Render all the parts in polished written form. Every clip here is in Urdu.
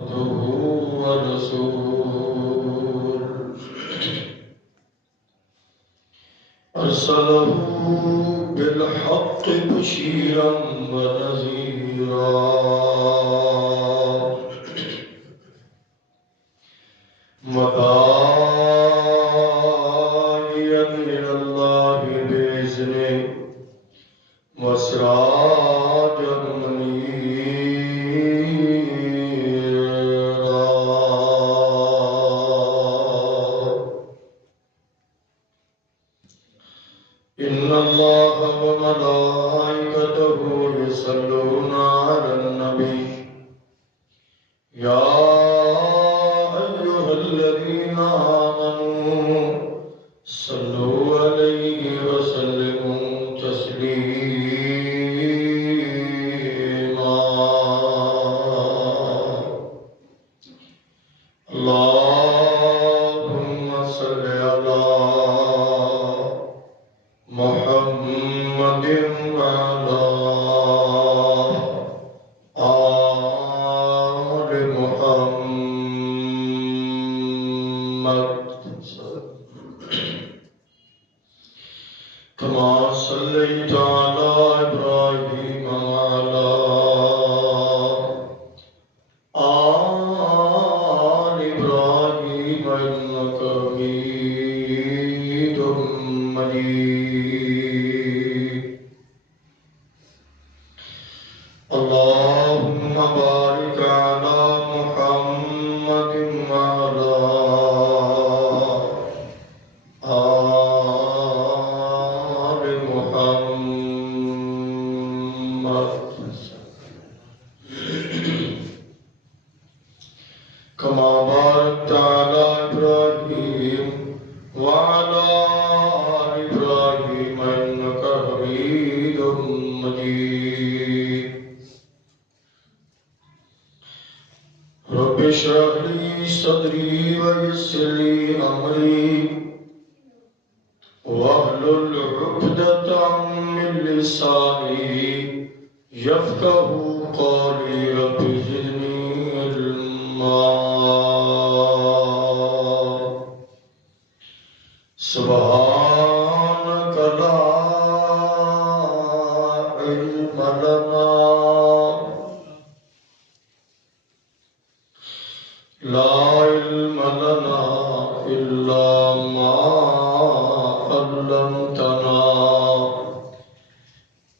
عبده ورسوله أرسله بالحق بشيرا ونذيرا وداعيا إلى الله بإذنه وسراجا منيرا إن الله وملائكته يصلون على النبي يا أيها الذين آمنوا صلوا عليه وسلموا تسليما اللهم صل على محمد وعلى آل محمد كما صليت على إبراهيم وعلى آل إبراهيم إنك حميد مجيد اللهم بارك على محمد وعلى آل محمد كما باركت على إبراهيم وعلى آل إبراهيم إنك حميد مجيد رب اشرح لي صدري ويسر لي أمري واحلل عقدة من لساني يفقه قولي رب زدني علما سبحانك لا علم لنا إلا ما علمتنا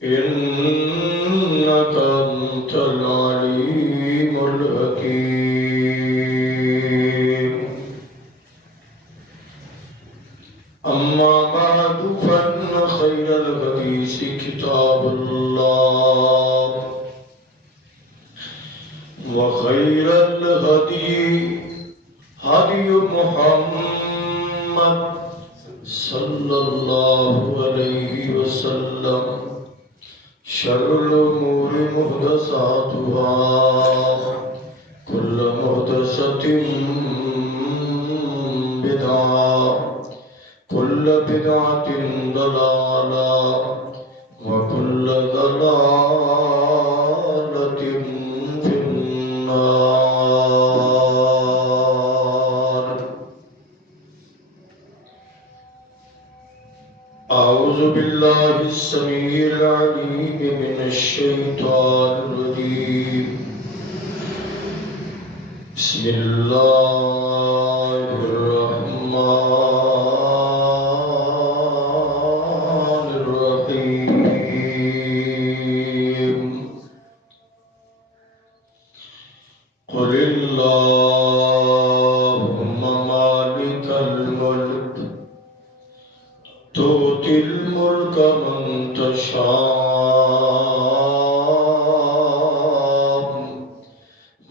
إنك أنت العليم الحكيم أما بعد فإن خير الحديث كتاب الله وخير الهدي هدي محمد صلى الله عليه وسلم شر الأمور محدثاتها كل محدثة بدعة كل بدعة ضلالة وكل ضلالة في النار أعوذ بالله السميع العليم من الشيطان الرجيم بسم الله الرحمن الرحيم قل اللهم مالك الملك تؤتي الملك من تشاء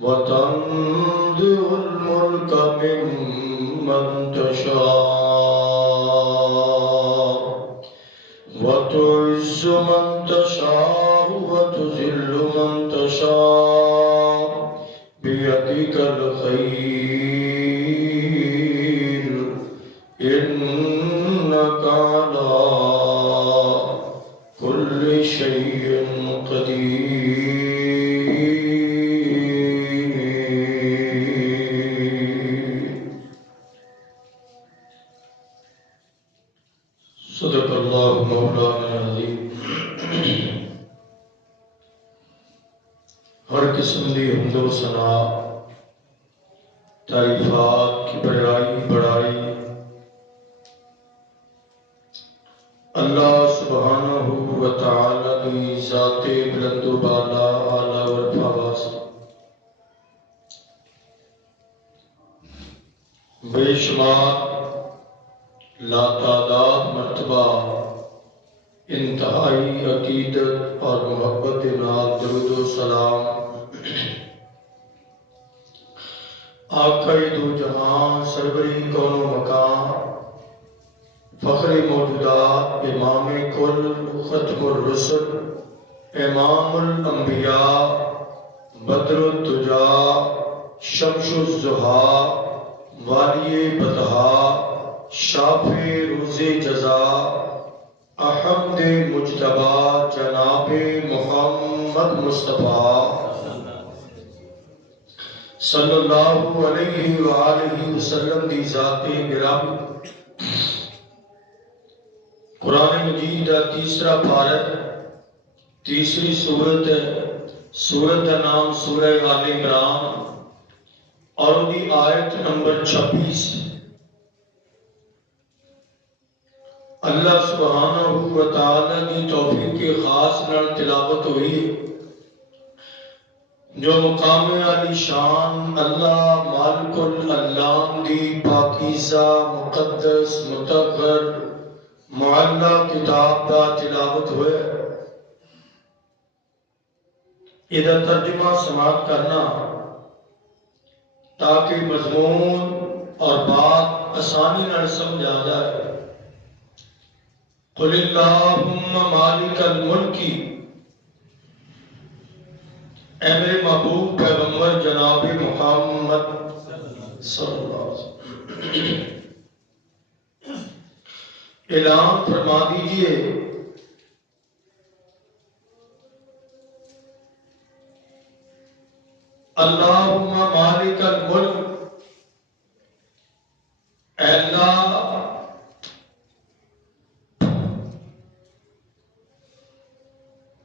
وتنزع الملك ممن تشاء وتعز من تشاء وتذل من تشاء بيدك الخير إنك على كل شيء قدير حمد و ثنا تعریفات کی بڑائی اللہ سبحانہ و تعالی کی ذات بلند و بالا اعلی و رفع واسطہ بے شمار لاتعداد مرتبہ انتہائی عقیدت اور محبت نال درود و سلام آقا دو جہاں سروری کون و مکان فخر موجودات امام کل ختم الرسل امام الانبیاء بدر الدجا شمس الضحیٰ والی بطحا شافع روز جزا احمد مجتبی جناب محمد مصطفیٰ صلی اللہ علیہ وآلہ وسلم دی ذات گرامی قرآن مجید کا تیسرا پارہ تیسری سورت ہے، سورت کا نام سورہ آل عمران اور دی آیت نمبر 26۔ اللہ سبحانہ و تعالی کی توفیق کے خاص نال تلاوت ہوئی ہے جو مقام علی شان اللہ مالک العلام دی پاکیزہ مقدس مطہر معلّہ کتاب کا تلاوت ہوئے، ادھر ترجمہ سماعت کرنا تاکہ مضمون اور بات آسانی نال سمجھ آ جائے۔ قل اللہم مالک الملک، اے میرے محبوب پیغمبر جناب محمد صلی اللہ علیہ وسلم اعلان فرما دیجئے اللہم مالک الملک، اے اللہ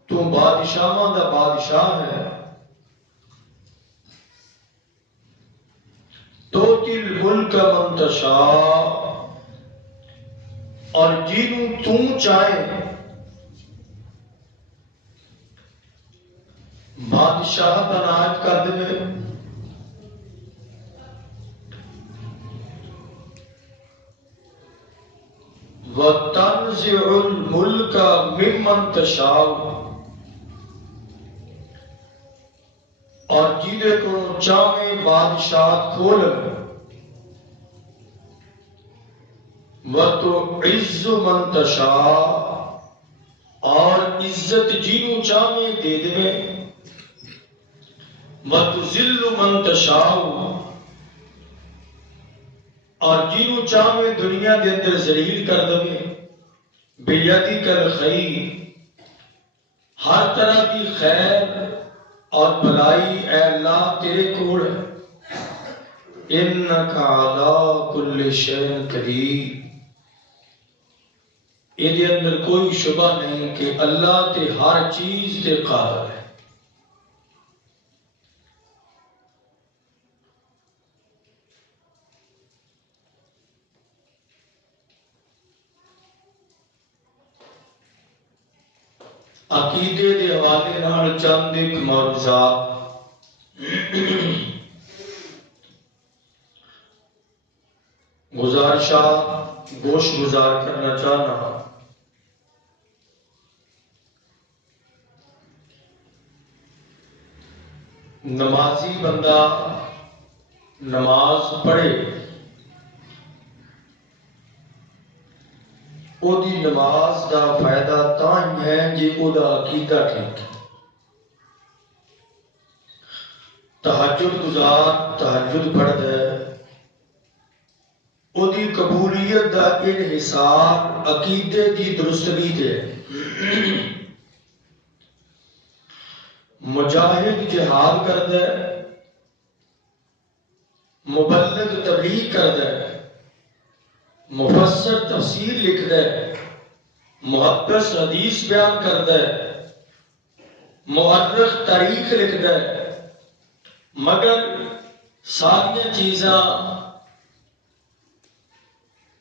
تو بادشاہاں دا بادشاہ ہے، توتی الملک من تشاء، اور جنوں تو چاہے بادشاہ بنایت کر دے، وَتَنزِعُ الْمُلْكَ مِمَّن تَشَاءُ، اور جنہیں کو چاہے بادشاہ کھول، وَتُعِزُّ مَن تَشَاءُ، اور عزت جنوں چاہے دے دے، وَتُذِلُّ مَن تَشَاءُ، اور جنوں چاہے دنیا کے اندر ذلیل کر دے۔ بِیَدِکَ الْخَیْرُ، ہر طرح کی خیر اور بھلائی اے اللہ تیرے کول ہے۔ اِنَّکَ عَلَىٰ كُلِّ شَيْءٍ قَدِیرٌ، یہ اندر کوئی شبہ نہیں کہ اللہ تے ہر چیز تے قادر ہے۔ عقیدے دے حوالے نال چند ایک معجزات۔ گزارشات گوش گزار کرنا چاہنا، نمازی بندہ نماز پڑھے، او دی نماز دا فائدہ تاں ہی ہے جے او دا عقیدہ ٹھیک ہے۔ تہجد گزار تہجد پڑھ دے، او دی قبولیت دا انحصار عقیدے دی درستگی دے۔ مجاہد جہاد کر دے، مبلغ تبلیغ کر دے، مفسر تفسیر لکھ دے، محدث حدیث بیان کر دے، مؤرخ تاریخ لکھ دے، مگر ساری چیزاں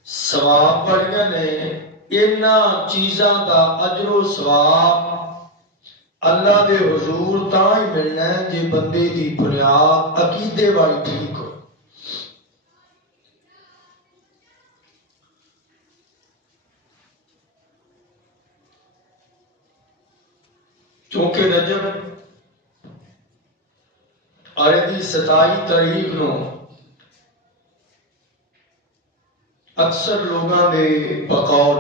ثواب بڑیاں نے، انہاں چیزاں دا اجر و ثواب اللہ دے حضور تاں ہی ملنا ہے جے بندے دی بنیاد عقیدے والی ٹھیک ہو۔ چونکہ رجب اور دی 27 تاریخ نو اکثر لوگاں دے بقول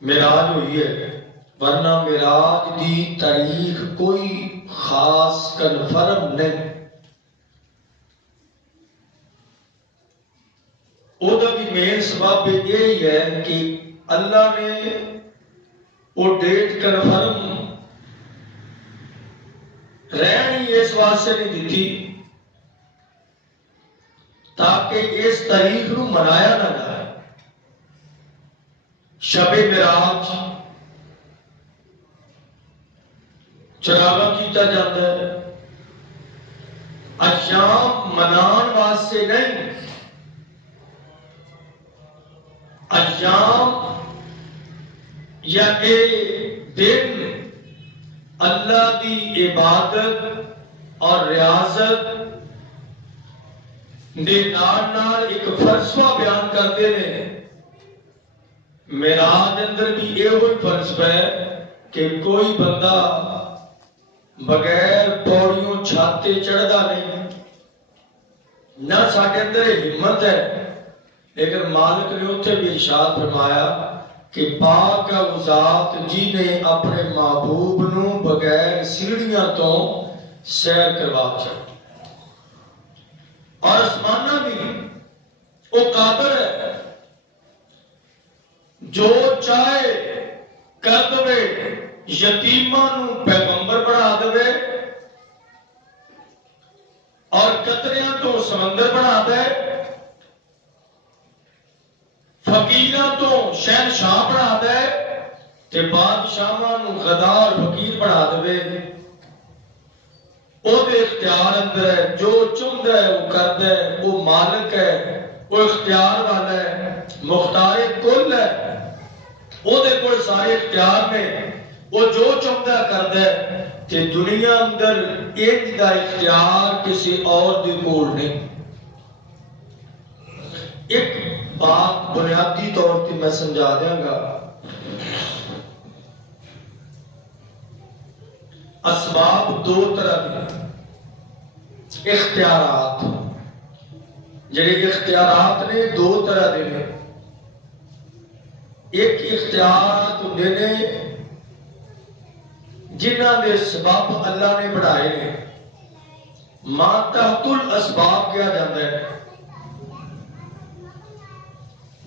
معراج ہوئی ہے، ورنہ معراج دی تاریخ کوئی خاص کنفرم نہیں۔ او دا بھی مین سبب یہی ہے کہ اللہ نے وہ ڈیٹ کنفرم رہنی اس واسطے نہیں دیتی تاکہ اس تاریخ نو منایا نہ جائے۔ شب معراج چراغا کیتا جاتا ہے، ایام منان واسطے نہیں، ایام یا اے دن اللہ دی عبادت اور ریاضت دے نال ایک فلسفہ بیان کرتے ہیں۔ معراج اندر بھی یہ ہوئی فلسفہ ہے کہ کوئی بندہ بغیر پوڑیوں چھاتے چڑھدا نہیں، نہ ساڈے اندر ہمت ہے، لیکن مالک نے اتنے بھی ارشاد فرمایا کہ پاک ہے وہ ذات جی نے اپنے محبوب نو بغیر سیڑھیاں تو سیر کروا چاہیے، اور آسمانہ بھی وہ قادر ہے جو چاہے کر دے، یتیماں نو پیغمبر بنا دے اور قطریاں تو سمندر بنا دے، فقیراں تو شہنشاہ بنا دے تے بادشاہاں نو غدار فقیر بنا دے۔ او دے اختیار اندر ہے، جو چاہندا ہے وہ کردا ہے، وہ مالک ہے، وہ اختیار والا ہے، مختار کل ہے، او دے کول سارے اختیار نے، وہ جو چاہندا ہے کردا ہے تے دنیا اندر ایک دا اختیار کسی اور دے کول نہیں۔ ایک بات بنیادی طور پہ میں سمجھا دیا گا، اسباب دو طرح کے اختیارات، جڑے اختیارات نے دو طرح دے نے۔ ایک اختیارات ہوندے نے جنہاں دے سبب اللہ نے بڑھائے نے، ما تحت الاسباب کیا جاتا ہے،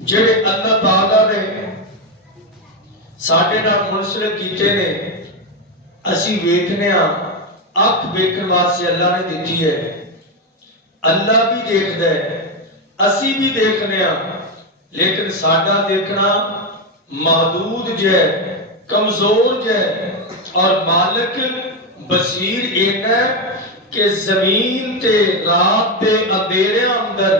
جڑے اللہ تعالیٰ نے ساڈے نال منسلک کیتے نے، اسی ویکھنے ہاں، اکھ ویکھن واسطے اللہ نے دتی ہے، اللہ بھی دیکھدا ہے، اسی بھی دیکھنے ہاں، لیکن ساڈا دیکھنا محدود جے، کمزور جے، اور مالک بصیر ایک ہے کہ زمین تے رات تے اندھیرے اندر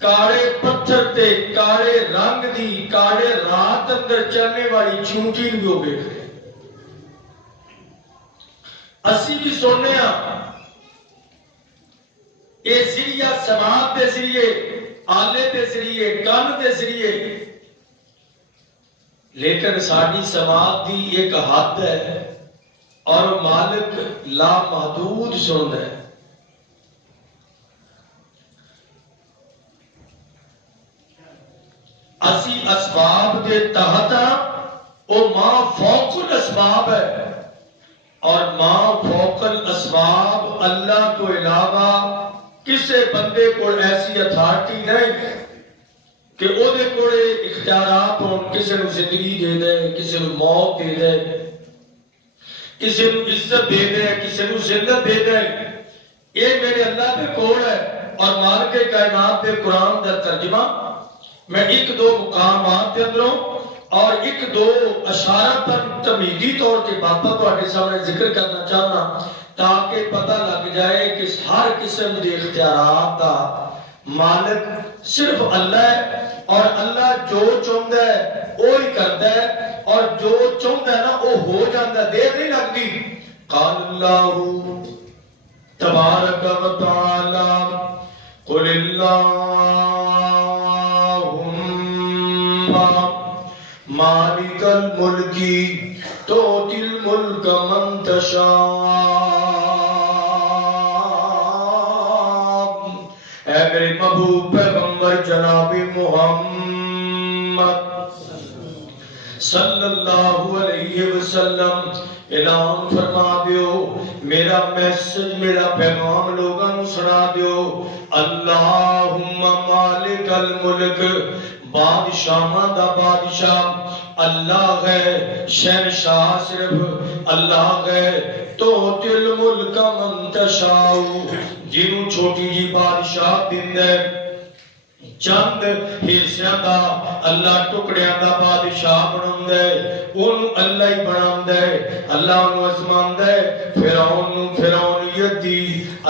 کاڑے پتھر تے کاڑے رنگ دی کاڑے رات اندر چلنے والی چونٹی بھی ہو گئے تھے۔ اسی بھی سونے ہاں اے ذریعہ سماعت دے ذریعے، آلے دے ذریعے، کان دے ذریعے، لیکن ساڈی سماعت دی ایک حد ہے اور مالک لا محدود سندا ہے۔ اسی اسباب دے تحت او ما فوق الاسباب ہے، اور ما فوق الاسباب اللہ تو علاوہ کسے بندے کو ایسی اتھارٹی نہیں کہ او دے کوڑے اختیارات ہوں، کسے نو زندگی دے دے، کسے نو موت دے دے، کسے نو عزت دے دے، کسے نو ذلت دے دے۔ یہ میرے اللہ پہ کوڑ ہے، اور مالک کائنات پہ قرآن دا ترجمہ میں ایک دو مقامات کے اندروں اور ایک دو اشارہ پر تمہیدی طور کے بابا کو آٹے سامنے ذکر کرنا چاہنا تاکہ پتہ لگ جائے کہ ہر قسم کے اختیارات کا مالک صرف اللہ ہے، اور اللہ جو چاہتا ہے وہی کرتا ہے، اور جو چاہتا ہے نا وہ ہو جاتا ہے، دیر نہیں لگتی۔ قال اللہ تبارک و تعالی قل اللہم مالک الملک تؤتی الملک من تشاء۔ اے میرے محبوب پیغمبر جناب محمد صلی اللہ علیہ وسلم اعلان فرما دیو، میرا میسج میرا پیغام لوگوں کو سنا دیو، اللہم مالک الملک، بادشاہاں دا بادشاہ اللہ ہے، شہنشاہ صرف اللہ ہے، تو تل ملک من تشاء، جنوں چھوٹی جی بادشاہ دیندا ہے، چند حصیاں دا اللہ ٹکڑیاں دا بادشاہ بناوندا ہے، اونوں اللہ ہی بناوندا ہے، اللہ اونوں آزماندا ہے۔ فرعون نوں فرعونیت دی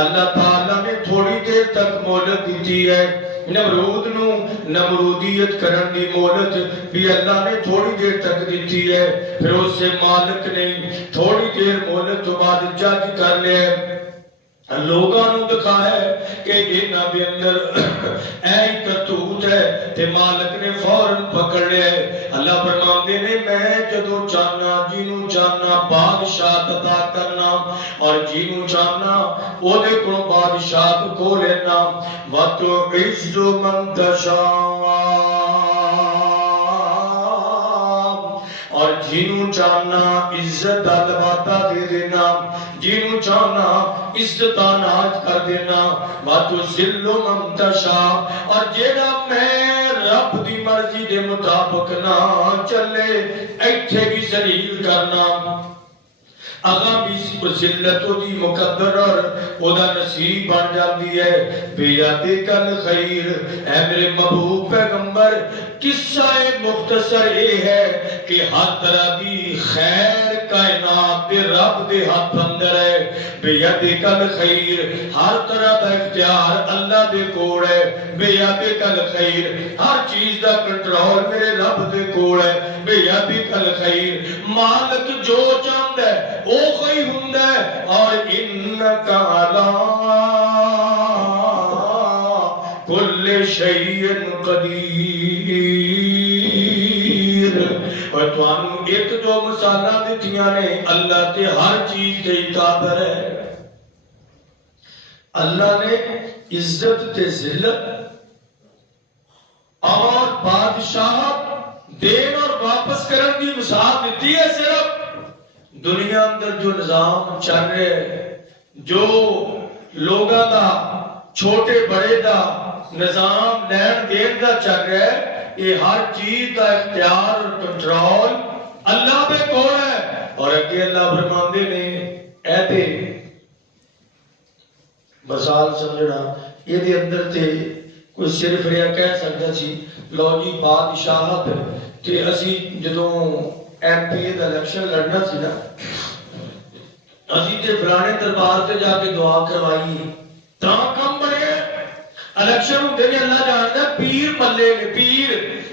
اللہ تعالی نے تھوڑی دیر تک مہلت دتی ہے، نمرود نوں نمرودیت کرن دی مہلت بھی اللہ نے تھوڑی دیر تک دتی ہے، پھر اس سے مالک نے تھوڑی دیر مہلت تو بعد جج کر لیا، لوگاں نوں دکھایا کہ انہاں دے اندر اے کرتوت ہے، تے مالک نے فوراً پکڑ لیا۔ اللہ فرماندے نے میں جدوں چاہنا جنوں چاہنا بادشاہ عطا کرنا، اور جنوں چاہنا او دے کول بادشاہ کو لینا، وَتُعِزُّ مَن تَشَاءُ، اور جنوں چاہنا عزت دلواتا دے دینا، جنوں چاہنا عزت ناز کر دینا، وَتُذِلُّ مَن تَشَاءُ، اور جیڑا میں رب دی مرضی دے مطابق نہ چلے ایتھے بھی ذلیل کرنا، اگاں بھی ذلت دی مقدر اور اودا نصیب بن جاتی ہے۔ بیادک الخیر، اے میرے محبوب پیغمبر، قصہ مختصر یہ ہے کہ ہر طرح دی خیر کائنات دے رب دے ہاتھ اندر ہے۔ بیادک الخیر، ہر طرح دا اختیار اللہ دے کول ہے۔ بیادک الخیر، ہر چیز دا کنٹرول میرے رب دے کول ہے۔ بیادک الخیر، مالک جو چاہتا ہے وہ کوئی ہوندا ہے، اور انکا علی کل شیء قدیر، اور تانوں ایک جو مثالاں دتیاں نے، اللہ تے ہر چیز تے قادر ہے۔ اللہ نے عزت تے ذلت اور بادشاہت دین اور واپس کرن دی مثال دیتی ہے۔ صرف دنیا اندر جو نظام چل رہے ہیں، جو لوگاں دا چھوٹے بڑے دا نظام لین دین دا چل رہا ہے، یہ ہر چیز دا اختیار اور کنٹرول اللہ پہ کول ہے۔ اور اگے اللہ فرماندے نے اے تے مثال سمجھنا، یہ دے اندر تے کوئی صرف رہا کہہ سکتا سی لو جی بادشاہت تے اسی جدوں ایم پی دا الیکشن لڑنا سی نا، اسی تے فلانے دربار تے جا کے دعا کروائی تا کم بنے۔ الیکشن ہوندے نے اللہ جاندا پیر ملے نے، پیر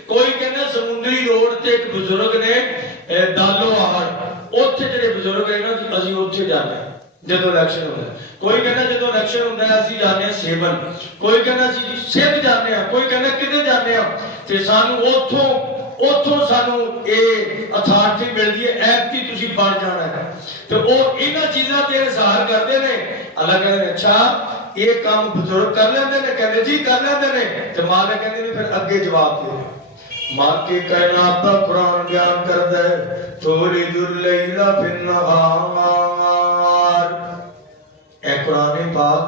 کوئی کہنا سمندری روڈ تے ایک بزرگ نے دالو آہڑ، اوتھے جڑے بزرگ نے نا اسی اوتھے جانا ہے جدوں الیکشن ہوندا ہے۔ کوئی کہنا جدوں الیکشن ہوندا ہے اسی جانے ہیں سیون، کوئی کہنا اسی سندھ جانے ہیں، کوئی کہنا کدھر جانے ہیں، تے سانو اوتھوں سانو اے اتھارٹی ملدی ہے ایپ کی تسی بن جانا ہے۔ تو وہ انہاں چیزاں تے اظہار کرتے ہیں۔ اللہ کہتے ہیں اچھا یہ کام بزرگ کر لیندے نے، کہتے جی کر لیندے نے، تے مالک کہتے ہیں پھر اگے جواب دے۔ مالک کائنات کا قرآن بیان کرتا ہے تولج اللیل فی النہار، اے قرآن پاک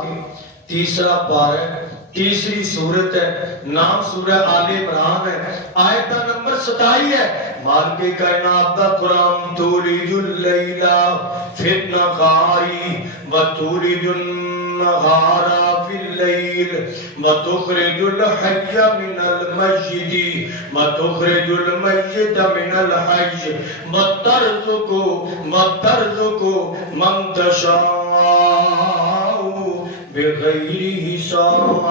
تیسرا پارہ ہے، تیسری سورت ہے، نام سورہ آل عمران ہے، آیت نمبر 27 ہے۔ مالک کائنات دا قرآن تولج اللیل فی النہار وتولج النہار فی اللیل وتخرج الحی من المیت وتخرج المیت من الحی وترزق من تشاء بغیر حساب۔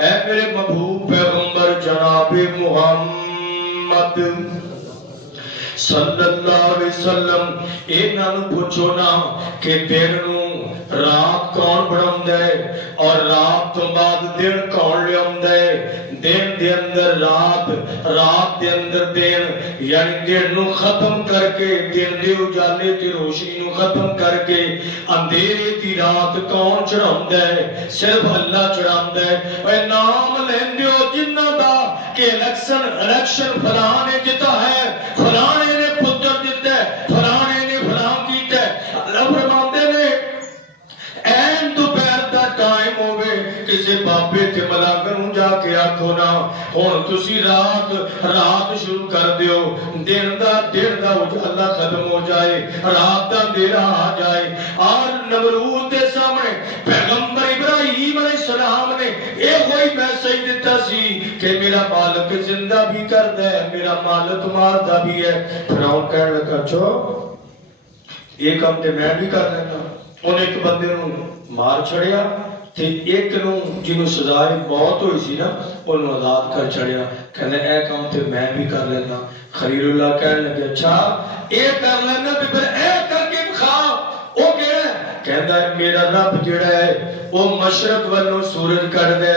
اے میرے محبوب پیغمبر جناب محمد صلی اللہ علیہ وسلم، انہاں نوں پوچھو نا کہ دن نوں رات کون بناوندا ہے اور رات تو بعد دن کون لیاوندا ہے؟ دن دے اندر رات، رات دے اندر دن، یعنی دن نو ختم کر کے دن دے اجالے تے روشنی نو ختم کر کے اندھیرے دی رات کون چڑھاوندا ہے؟ صرف اللہ چڑھاوندا ہے۔ اے نام لیندے ہو جنہاں دا کہ الیکشن فلاں نے جتا ہے، فلاں نے پتر دیتا ہے، فلاں نے فلاں کیتا ہے، اللہ فرماندے نے این دوپہر دا ٹائم ہوئے کسی بابے تے ملانگا نوں جا کے آکھو نا ہن تسی رات شروع کر دیو، دن دا اجالا ختم ہو جائے، رات دا اندھیرا آ جائے۔ اور نمرود دے سامنے پیغمبر ابراہیم علیہ السلام نے یہ کوئی میسج دیتا سی کہ میرا مالک زندہ بھی کردا ہے، میرا مالک ماردا بھی ہے۔ فرعون کہنے لگا چھو یہ کام تے میں بھی کر لینا۔ انہیں ایک بندے نوں مار چھڑیا تے ایک نوں جنوں سزائے موت ہوئی سی نا انہوں آزاد کر چھڑیا، کہنے اے کام تے میں بھی کر لینا۔ خلیل اللہ کہنے لگے اچھا اے کر لینا تے پھر اے کر کے کھا، او کہہ رہا ہے کہندا ہے میرا رب جڑا ہے وہ مشرق والوں سورج کر دے،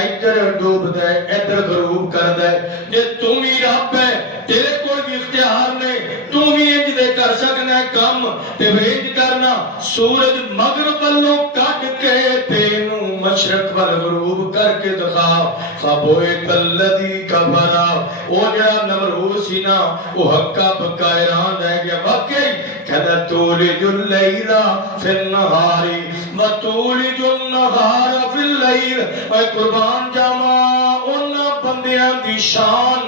ادھر ڈوب دے، ادھر غروب کر دے۔ جے تم ہی رب ہے تیرے کول بھی اختیار نے، تم ہی انج دے کر سکنا ہے کم تے انج کرنا، سورج مغرب والوں کٹ کے تینوں مشرق وال غروب کر کے دکھا۔ فبوئت الذی کفر، او جڑا نمرود سی نا وہ ہکا بکا حیران رہ گیا۔ واقعی کہتا تولج اللیل فی النہار وتولج النہار فی اللیل۔ اے قربان جاواں انہاں بندیاں دی شان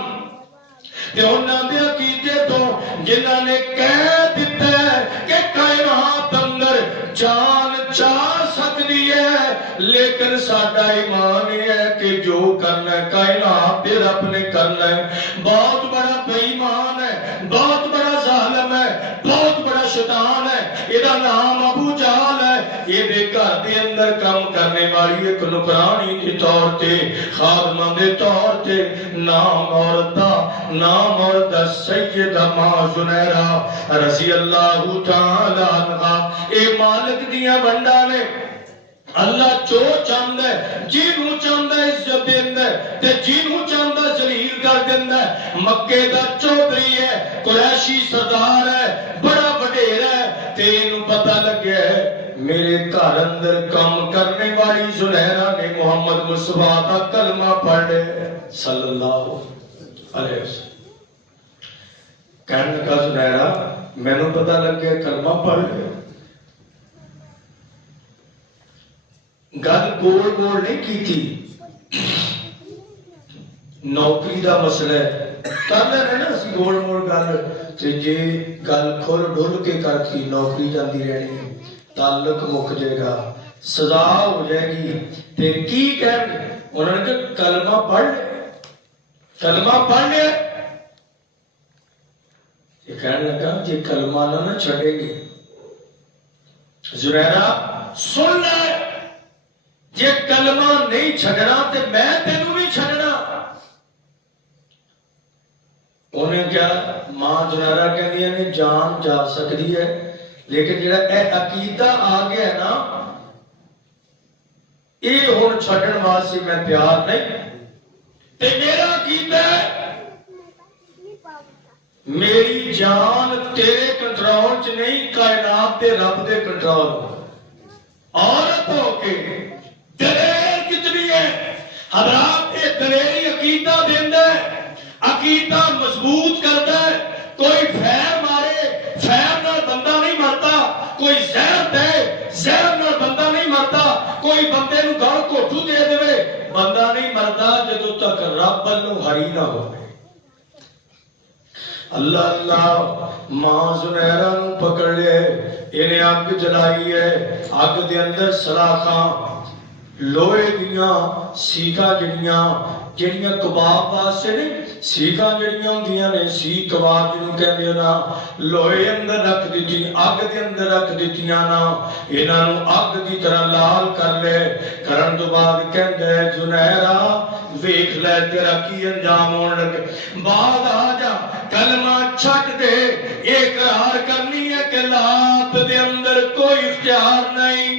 تے انہاں دے عقیدے تو جنہاں نے کہہ دیتا ہے کہ کائنات اندر جان چاہ سکتی ہے، لیکن ساڈا ایمان یہ ہے کہ جو کرنا ہے کائنات دے رب نے کرنا ہے۔ بہت بڑا بے ایمان ہے، بہت بڑا ظالم ہے، بہت بڑا شیطان ہے، یہ نام ابو جہل ہے۔ یہ دے گھر دے اندر کام کرنے والی ایک نوکرانی کے طور تے، خادمہ دے طور تے نام عورت سیدہ ماں زنیرہ رضی اللہ تعالی عنہا۔ اے مالک دیاں ونڈا نے اللہ جو چاہتا ہے جنوں چاہتا ہے عزت دیندا ہے تے جنوں چاہتا ہے ذلیل کر دیندا ہے۔ مکے دا چودھری ہے، قریشی سردار ہے، بڑا وڈیرا ہے تے اینوں پتہ لگیا ہے میرے گھر اندر کام کرنے والی زنیرہ نے محمد مصطفیٰ کا کلمہ پڑھ لے صلی اللہ علیہ وسلم۔ کہنے کا زنیرہ میں نے پتہ لگ گیا کلمہ پڑھ لے۔ گل گول گول نہیں کی تھی، نوکری دا مسئلہ ہے کر لینا نا اسی گول گول گل تے جے گل کھل ڈھل کے کر کی نوکری جاندی رہنی، تعلق مک جائے گا، سزا ہو جائے گی۔ تے کی کہن انہوں نے کہا کلمہ پڑھ لے، کلمہ پڑھ لے۔ یہ کہنے لگا جے کلمہ نہ چھڑے گی زنیرہ سن لے، جے کلمہ نہیں چھڑنا تے میں تینوں نہیں چھڑنا۔ انہیں کیا ماں زنیرہ کہنی ہے جان جا سکتی ہے، لیکن جڑا اے عقیدہ آ گیا ہے نا یہ ہن چھڈن واسطے میں تیار نہیں۔ تے میرا عقیدہ ہے میری جان تیرے کنٹرول چ نہیں، کائنات دے رب دے کنٹرول۔ عورت ہو کے دلیر کتنی ہے حضرات، یہ دلیری عقیدہ دیندا ہے، عقیدہ مضبوط کرتا ہے۔ کوئی فیر مارے، فیر نال بندہ نہیں مرتا، کوئی زہر دے، زہر نال بندہ نہیں مرتا، کوئی بندے نو گل کوٹھو دے دے بندہ نہیں مرتا جدوں تک رب والوں ہری نہ ہوئے۔ اللہ اللہ ماں زنیرہ نو پکڑ لے، انہیں اگ جلائی ہے، اگ دے اندر سلاخاں لوہے دیاں سیکھاں جڑیاں ਜਿਹੜੀਆਂ ਕਬਾਬ ਵਾਸਤੇ ਨੇ ਸੀਖਾਂ ਜਿਹੜੀਆਂ ਹੁੰਦੀਆਂ ਨੇ ਸੀਖ ਕਬਾਬ ਜਿਹਨੂੰ ਕਹਿੰਦੇ ਨਾ ਲੋਹੇ ਅੰਦਰ ਰੱਖ ਦਿੱਤੀ ਅੱਗ ਦੇ ਅੰਦਰ ਰੱਖ ਦਿੱਤੀਆਂ ਨਾ ਇਹਨਾਂ ਨੂੰ ਅੱਗ ਦੀ ਤਰ੍ਹਾਂ ਲਾਲ ਕਰ ਲੈ ਕਰਨ ਤੋਂ ਬਾਅਦ ਕਹਿੰਦਾ ਜ਼ੁਨੈਰਾ ਵੇਖ ਲੈ ਤੇਰਾ ਕੀ ਅੰਜਾਮ ਹੋਣ ਲੱਗੇ ਬਾਅਦ ਆ ਜਾ ਕਲਮਾ ਛੱਡ ਦੇ ਇਹ ਇਕਰਾਰ ਕਰਨੀ ਹੈ ਕਿ ਲਾਤ ਦੇ ਅੰਦਰ ਕੋਈ ਇਖਤਿਆਰ ਨਹੀਂ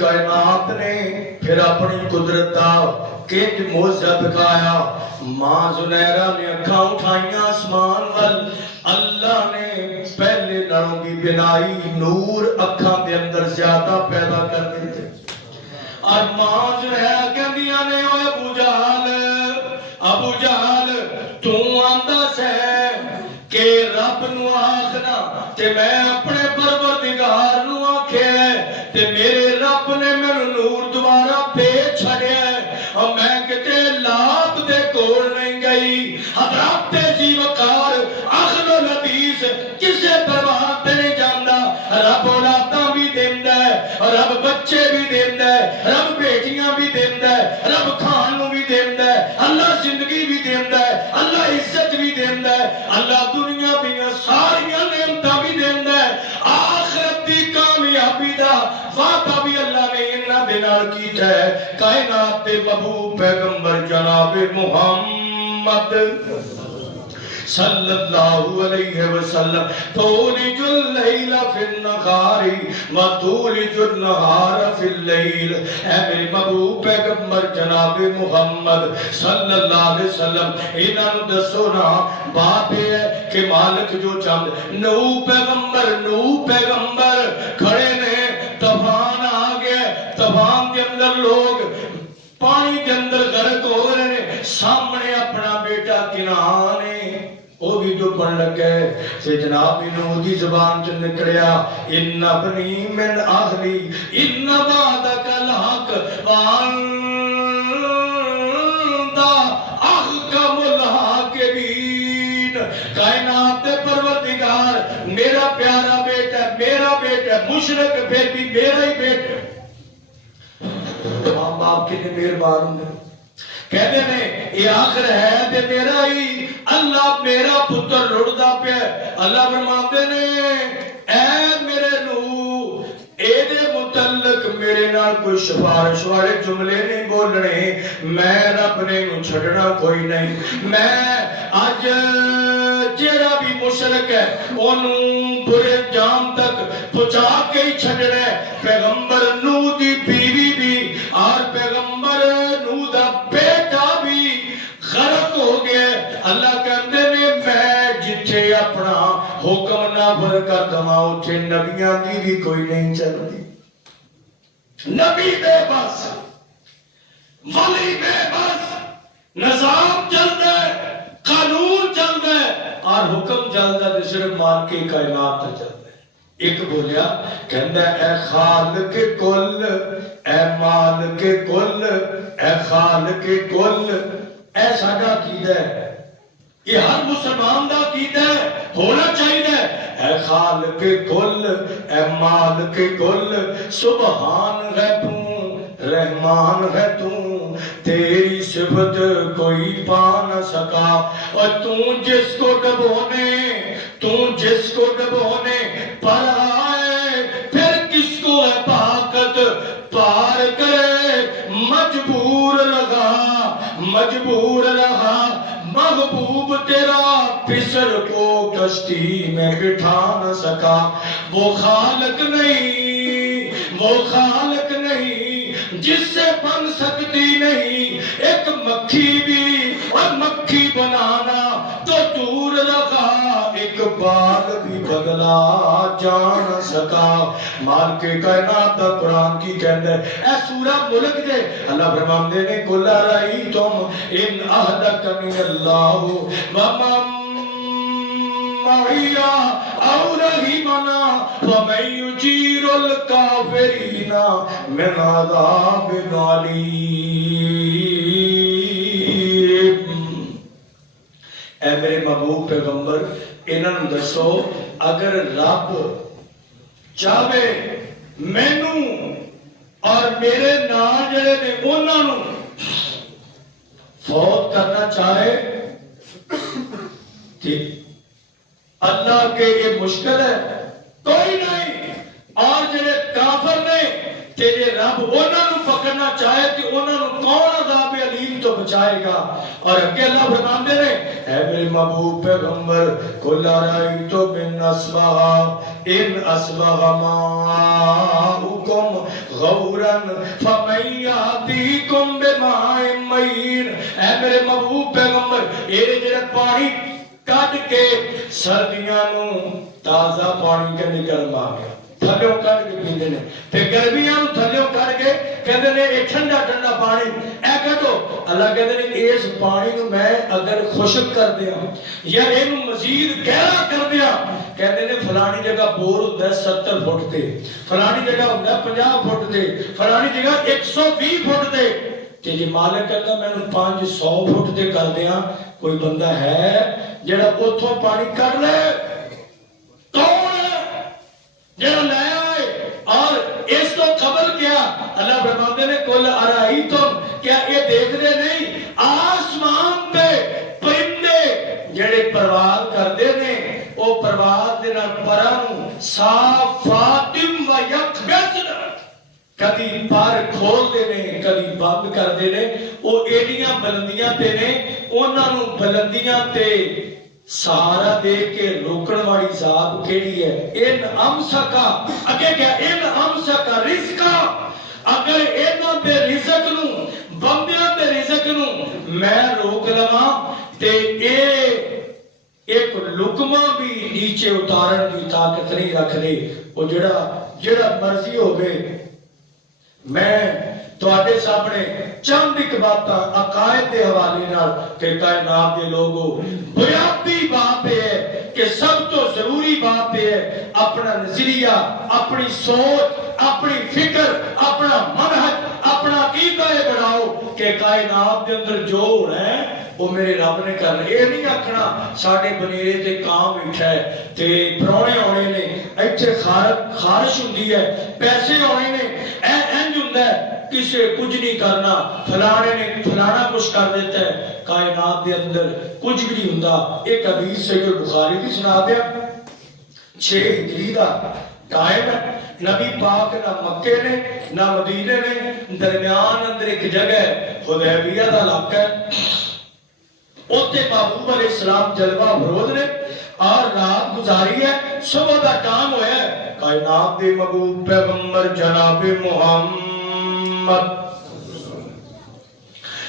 کائنات نے پھر اپنی قدرت دا کنج موجزہ دکھایا. ماں زنیرہ نے اکھاں اٹھائیاں آسمان وال. اللہ نے پہلے نالوں بھی بنائی نور اکھاں دے اندر زیادہ پیدا کر دیتے. اور ماں جو ہے کہندیاں نے اوے ابو جہل تو آندا سے کہ رب نو آخنا تے میں اپنے پروردگار نو آکھے تے میرے رب نے مینوں نور دوبارہ بھیج چھڑیا اور میں کتے لات دے کول نہیں گئی. حضرات جی وقار اخذ الحدیث کسے دربار تے نہیں جاندا. رب اولاداں بھی دیندا ہے, رب بچے بھی دیندا ہے, رب بیٹیاں بھی دیندا ہے, رب کھان نو بھی دیندا ہے, اللہ زندگی بھی دیندا ہے, اللہ عزت بھی دیندا ہے, اللہ دنیا دیاں ساریاں نعمتاں بھی دیندا ہے. آخرت دی کامیابی دا وعدہ بھی اللہ نے انہاں دے نال کیتا ہے. کائنات دے محبوب پیغمبر جناب محمد صلی اللہ علیہ وسلم تولج اللیل فی النہار وتولج النہار فی اللیل. اے میرے محبوب پیغمبر جناب محمد صلی اللہ علیہ وسلم انہاں نوں دسو نا بات یہ ہے کہ مالک جو چاہتے نو پیغمبر کھڑے نے, طوفان آ گیا, طوفان کے اندر لوگ پانی کے اندر غرق ہو رہے ہیں. سامنے اپنا بیٹا کنعان ہے وہ بھی جو پڑھ لگے سے جناب نوح دی زبان چ نکلیا ان ابنی من اہلی ان وعدک الحق وانت احکم الحاکمین. کائنات دے پروردگار میرا پیارا بیٹا مشرک پھر بھی میرا ہی بیٹا. ماں باپ کتنے مہربان ہوں کہتے ہیں یہ آخر ہے تے میرا ہی, اللہ میرا پتر لڑدا پیا. اللہ فرماتے نے اے میرے نو اے دے متعلق میرے نال کوئی سفارش والے جملے نہیں بولنے. میں رب نے نو چھڑنا کوئی نہیں. میں اج جیڑا بھی مشرک ہے اونوں برے جام تک پہنچا کے ہی چھڑنا ہے. پیغمبر نوح دی بیوی بھی اور پیغمبر نوح دا بیٹا بھی غرق ہو گیا. اللہ کہندے نے میں جتھے اپنا حکم نافذ کر دواں اوتھے نبیاں دی بھی کوئی نہیں چلدی. نبی بے بس, ولی بے بس, نظام چلدا ہے, قانون چلدا ہے اور حکم چلدا ہے صرف مالک کائنات تے چلدا ہے. ایک بولیا کہندا اے خالق کل, اے مالک کل, اے خالق کل. اے ساڈا عقیدہ ہے, یہ ہر مسلمان دا عقیدہ ہے, ہونا چاہیے. اے خالق کل, اے مالک کل, سبحان ہے تو, رحمان ہے تو, تیری صفت کوئی پا نہ سکا. اور تو جس کو ڈبونے پر آئے پھر کس کو ہے طاقت پار کرے. مجبور رہا محبوب تیرا پسر کو کشتی میں بٹھا نہ سکا. وہ خالق نہیں جس سے بن سکتی نہیں ایک مکھی بھی, اور مکھی بنانا تو دور لگا, ایک بال بھی بدلا جا نہ سکا. مالک کائنات دا قرآن کی کہندے اے سورہ ملک دے اللہ فرماندے نے قل ارائیتم ان اہدکنی اللہ ومن معی او رحمنا فمن یجیر الکافرین من عذاب علیم. اے میرے محبوب پیغمبر انہاں نوں دسو اگر رب چاہے مینوں اور میرے نال جڑے نے انہاں نوں فوت کرنا چاہے ٹھیک اللہ کے یہ مشکل ہے کوئی نہیں. اور جڑے کافر نے تے جے رب انہاں نوں پکڑنا چاہے تے انہاں نوں کون عذاب علیم تو بچائے گا. اور اگے اللہ فرماندے نے اے میرے محبوب پیغمبر قل ارائیتم ان اصبح ماؤکم غورا فمن یاتیکم بماء معین. اے میرے محبوب پیغمبر یہ جڑا پانی کٹ کے سردیاں نو تازہ پانی کے نکل آ گیا تھلیوں کٹ کے پیندے نے تے گرمیاں نو تھلیوں کٹ کے کہندے نے اے ٹھنڈا ٹھنڈا پانی اے کٹو. اللہ کہندے نے اس پانی نو میں اگر خشک کر دیاں یا اینو مزید گہرا کر دیاں کہندے نے فلانی جگہ بور ہوندا ہے 70 فٹ تے فلانی جگہ ہوندا ہے 50 فٹ تے فلانی جگہ 120 فٹ تے تے جے مالک کہندا میں 500 فٹ تے کر دیاں کوئی بندہ ہے جڑا اوتھوں پانی کڈ لے؟ کون ہے جڑا لے آئے؟ اور اس کو قبل کیا اللہ فرماتے نے قل ارائیتم کیا یہ دیکھتے نہیں آسمان پہ پرندے جڑے پرواز کرتے نے وہ پرواز دے نال پراں نوں صافات و یقبضن کدی پر کھولتے نے کدی بند کرتے نے وہ ایڈیاں بلندیاں تے نے انہاں نوں بلندیاں تے سہارا دے کے روکن والی ذات کیڑی ہے؟ ان امسکا اگے کیا ان امسکا رزقا اگر انہاں دے رزق نوں بندیاں دے رزق نوں میں روک لواں تے اے ایک لقمہ بھی نیچے اتارن دی طاقت نہیں رکھ دے. وہ جڑا مرضی ہوگے. میں تواڈے سامنے چند ایک باتاں عقائد دے حوالے نال کہ کائنات دے لوگوں بنیادی بات ہے کہ سب تو ضروری بات ہے اپنا نظریہ اپنی سوچ اپنی فکر اپنا منہج اپنا عقیدہ بناؤ کہ کائنات دے اندر جو ہو رہا ہے وہ میرے رب نے کرنا. یہ نہیں آکھنا ساڈے بنیرے تے کام بیٹھا ہے تے پرونے ہونے نے ایتھے خارش ہوندی ہے پیسے ہونے نے انج ہوندا ہے کسے کچھ نہیں کرنا فلانے نے فلانا کچھ کر دیتا ہے. کائنات دے اندر کچھ بھی نہیں ہوندا. ایک حدیث صحیح بخاری دی سنا دیا 6 ہجری دا قائم ہے. نبی پاک نہ مکے نے نہ مدینے نے درمیان اندر ایک جگہ ہے حدیبیہ دا علاقہ ہے. اوتے محبوب علیہ السلام جلوہ افروز نے اور رات گزاری ہے. صبح دا ٹائم ہویا ہے. کائنات دے محبوب پیغمبر جناب محمد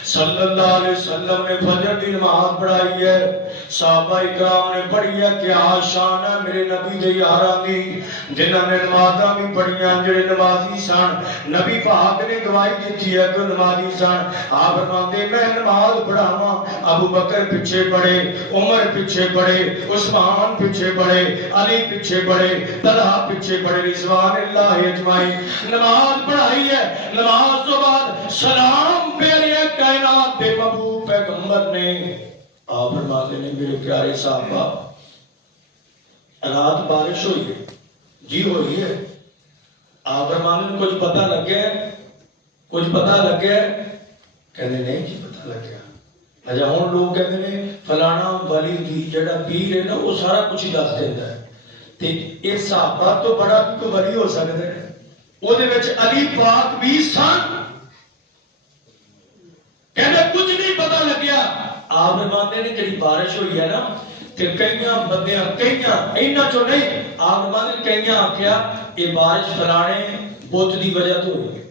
صلی اللہ علیہ وسلم نے فجر دی نماز پڑھائی ہے. صحابہ اکرام نے پڑھی ہے کہ شان ہے میرے نبی دے یاراں دی جنہاں نے نمازاں بھی پڑھیاں جڑے نمازی سن. نبی پاک نے گواہی دتی ہے کہ نمازی سن. آپ فرماندے میں نماز پڑھاواں ابو بکر پیچھے پڑھے عمر پیچھے پڑھے عثمان پیچھے پڑھے علی پیچھے پڑھے طلحہ پیچھے پڑھے رضوان اللہ اجمعین. نماز پڑھائی ہے. نماز تو بعد سلام پھیرے کائنات دے محبوب پیغمبر نے. آپ فرماتے ہیں میرے پیارے صحابہ رات بارش ہوئی ہے جی ہوئی ہے. آپ فرماتے ہیں کچھ پتہ لگ گیا کچھ پتہ لگ گیا کہتے نہیں جی پتہ لگ گیا. اچھا ہوں لوگ کہتے ہیں فلانا ولی دی جڑا پیر ہے نا وہ سارا کچھ ہی دس دیتا ہے تے اس صحابہ تو بڑا بھی کوئی ولی ہو سکتا ہے. وہ دے وچ علی پاک بھی سن کہنے کچھ نہیں پتہ لگیا. آپ فرماتے ہیں جڑی بارش ہوئی ہے نا تے کئیاں بندیاں کئیاں انہاں چوں نہیں آپ فرماتے ہیں کئیاں آکھیا یہ بارش فلانے بت دی وجہ تو ہوئی ہے.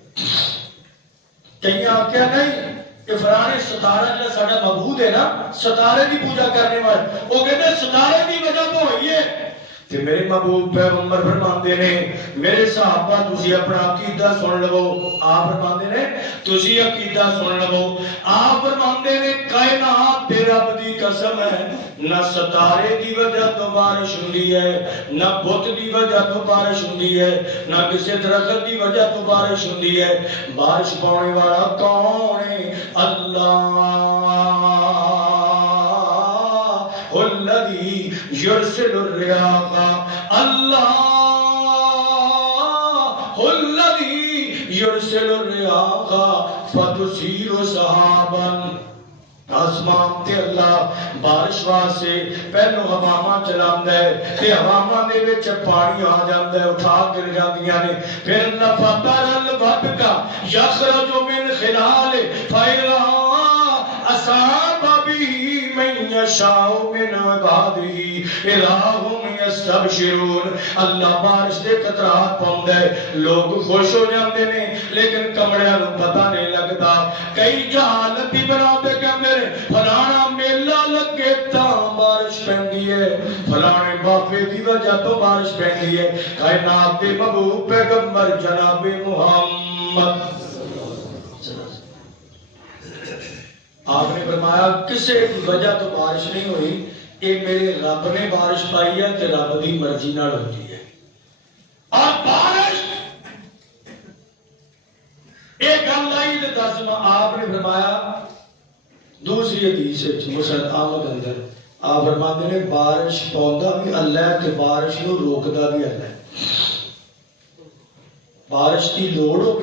کئیاں آکھیا نہیں کہ فلانے ستارہ جڑا ساڈا معبود ہے نا ستارے کی پوجا کرنے والے وہ کہتے ستارے کی وجہ تو ہوئی ہے. تے میرے محبوب پیغمبر فرماندے نے میرے صحابہ تسی اپنا عقیدہ سن لو. آپ فرماندے نے تسی عقیدہ سن لو. آپ فرماندے نے کائنات دے رب دی قسم ہے نہ ستارے دی وجہ تو بارش ہوندی ہے نہ بت دی وجہ تو بارش ہوندی ہے نہ کسی درخت دی وجہ تو بارش ہوندی ہے. بارش پانے والا کون ہے؟ اللہ الذی یرسل الرياح اللہ الذی یرسل الرياح فتثیر سحابا. آسمان تے اللہ بارش واسطے پہلو ہواواں چلاندا ہے تے ہواواں دے وچ پانی آ جاندا ہے اٹھا گر جاندیاں نے. پھر اللہ فطر الودق یخرج من خلال فیضا یشاء من عباده اذا هم یستبشرون. اللہ بارش دے قطرات پاوندا ہے، لوگ خوش ہو جاندے نے لیکن کمڑیاں نوں پتہ نہیں لگدا. کئی جہالت دی بنا تے کہندے نے فلانا میلہ لگے تاں بارش پیندی ہے، فلانے باپے دی وجہ تو بارش پیندی ہے. کائنات دے محبوب پیغمبر جناب محمد آپ نے فرمایا کسے کی وجہ تو بارش نہیں ہوئی، یہ میرے رب نے بارش پائی ہے تے رب دی مرضی نال ہوتی ہے. اور بارش ایک گل آئی تے ترجمہ آپ نے فرمایا دوسری حدیث ہے مسند احمد اندر آپ فرماتے ہیں بارش پوندا بھی اللہ ہے تے بارش نو روکدا بھی اللہ ہے. بارش کی لوڑ ہو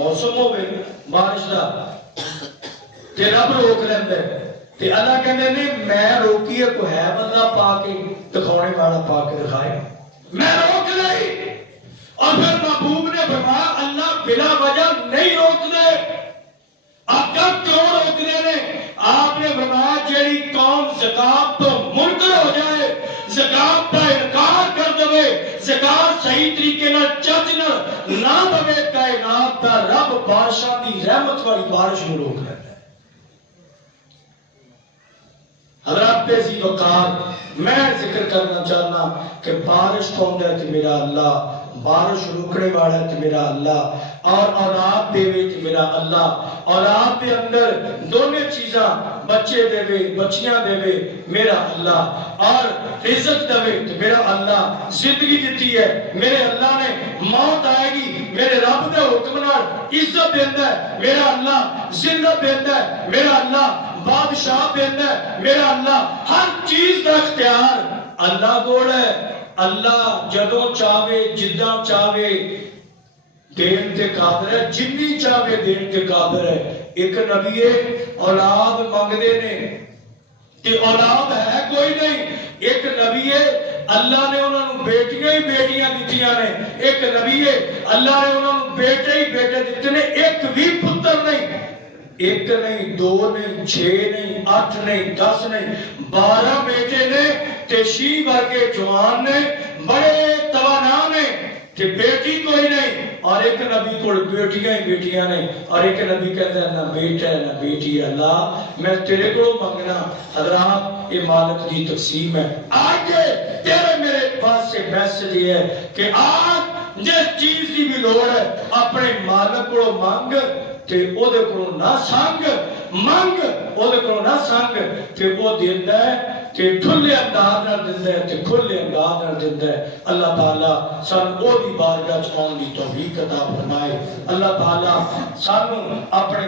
موسم ہوے بارش دا تے رب روک لیندا ہے تے اللہ کہندے نے میں روکی ہے کوئی ہے بندہ پا کے دکھانے والا پا کے دکھائے، میں روک نہیں. اور پھر محبوب نے فرمایا اللہ بلا وجہ نہیں روک دے. آپ کیوں روک دے نے؟ آپ نے فرمایا جیڑی قوم زکات تو منکر ہو جائے، زکات کا انکار کر دے، زکات صحیح طریقے نال چج نہ دے، کائنات دا رب بارشاں دی رحمت والی بارش نوں روک لیتا ہے. حضرات عزیز وقار میں ذکر کرنا چاہنا کہ بارش پاوندا ہے تے میرا اللہ، بارش روکنے والا ہے تے میرا اللہ، اور اولاد دے تے میرا اللہ. اولاد دے اندر دونوں چیزاں بچے دے بچیاں دے میرا اللہ، اور رزق دے تے میرا اللہ. زندگی دیتی ہے میرے اللہ نے، موت آئے گی میرے رب دے حکم نال. عزت دیندا ہے میرا اللہ، ذلت دیندا ہے میرا اللہ، بادشاہ دیندا ہے میرا اللہ. ہر چیز کا اختیار اللہ کول ہے. اللہ جدوں چاہے جداں چاہے دین تے قادر ہے، جنی چاہے دین تے قادر ہے. ایک نبی اولاد منگدے نے تے اولاد ہے کوئی نہیں. ایک نبی اللہ نے انہوں نے بیٹیاں ہی بیٹیاں دتیاں نے. ایک نبی اللہ نے انہوں نے بیٹے ہی بیٹے دیتے نے، ایک بھی پتر نہیں. ایک نہیں، دو نہیں، 6 نہیں، 8 نہیں، 10 نہیں، 12 بیٹے نے تے شی ورگے جوان نے، بڑے توانا نے تے بیٹی کوئی نہیں. اور ایک نبی کو بیٹیاں ہی بیٹیاں نے، اور ایک نبی کہتا ہے نہ بیٹا ہے نہ بیٹی ہے. اللہ میں تیرے کو منگنا. حضرات یہ مالک دی تقسیم ہے. آگے تیرے میرے پاس سے میسج یہ ہے کہ آج جس چیز کی بھی لوڑ ہے اپنے مالک کو مانگ تے او دے کو نہ سانگ، مانگ او دے کو نہ سانگ تے وہ دیندا ہے تے کھلے انداز نال دیندا ہے تے کھلے انداز نال دیندا ہے. اللہ تعالی سانو او دی بارگاہ چ آن دی توفیق عطا فرمائے. اللہ تعالی سانو اپنے